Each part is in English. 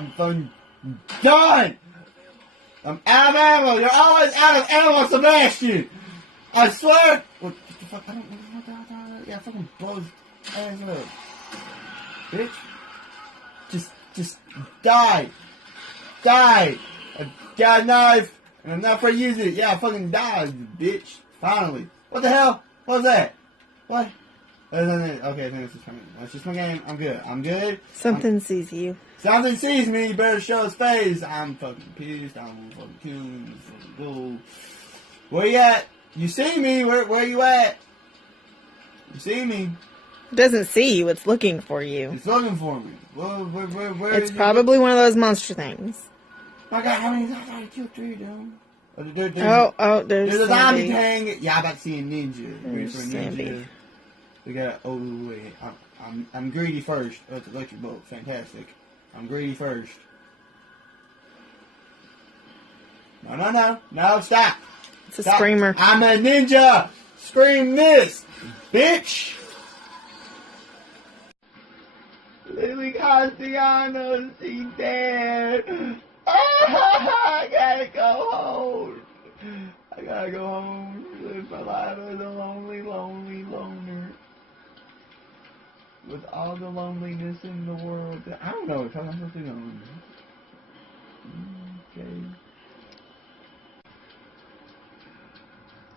I'm fucking done. I'm out of ammo. You're always out of ammo, Sebastian. I swear. What the fuck? I don't know. Yeah, fucking blows ass up. Bitch. Just die. Die. I got a knife, and I'm not afraid to use it. Yeah, I fucking died, bitch. Finally. What the hell? What was that? What? Okay, I think it's just my game. I'm good. Something sees you. Something sees me. You better show his face. I'm fucking pissed. I'm fucking killing. Go. Where you at? You see me? Where you at? You see me? It doesn't see you. It's looking for you. It's looking for me. Where It's probably one of those monster things. My God, how many? I thought I killed 3 of them. There's There's a zombie somebody. thing. Yeah, I'm about to see a ninja. Ready for a ninja. Sandy. We got. Oh wait, I'm greedy first. Oh, it's electric bolt. Fantastic. I'm greedy first. No, stop. It's a Stop. screamer. I'm a ninja. Scream this, bitch. Lily Castellanos, she's dead. I gotta go home. I gotta go home. Live my life as a lonely loner. With all the loneliness in the world. I don't know if I'm supposed to go. Okay.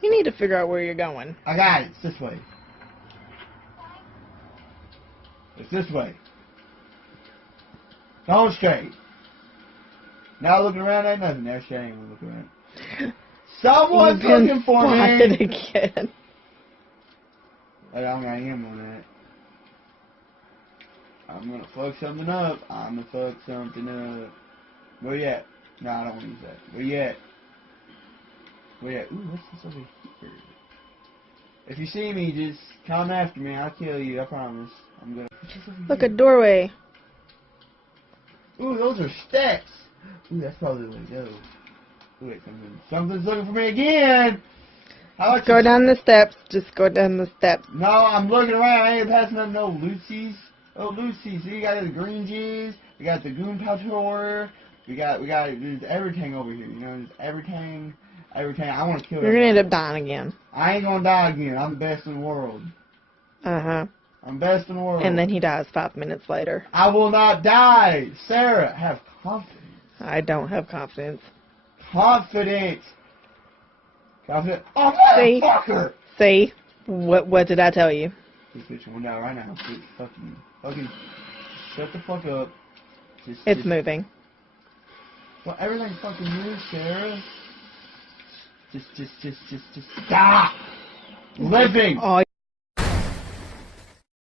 You need to figure out where you're going. I got it. It's this way. It's this way. Going straight. Now looking around, ain't nothing there. She ain't looking around. Someone's looking for me. Again. I am on that. I'm gonna fuck something up. Where you at? No, I don't want to use that. Where you at? Ooh, what's this over here? If you see me, just come after me. I'll kill you. I promise. I'm gonna. Look, a doorway. Ooh, those are steps. Ooh, that's probably the way to go. Ooh, wait, something's looking for me again. Go down the steps. Just go down the steps. No, I'm looking around. I ain't passing up no Lucy's. Oh, Lucy. See, you got the green jeans. We got the goon pouch horror. We got there's everything over here. You know, there's everything. I want to kill You're gonna end up dying again. I ain't gonna die again. I'm the best in the world. I'm best in the world. And then he dies 5 minutes later. I will not die. Sarah, have confidence. I don't have confidence. Confidence. Oh, See? motherfucker! See? What did I tell you? This bitch won't die right now. Please, fucking, shut the fuck up. It's moving. Well, everything fucking moves, Sarah. Just stop living. Oh.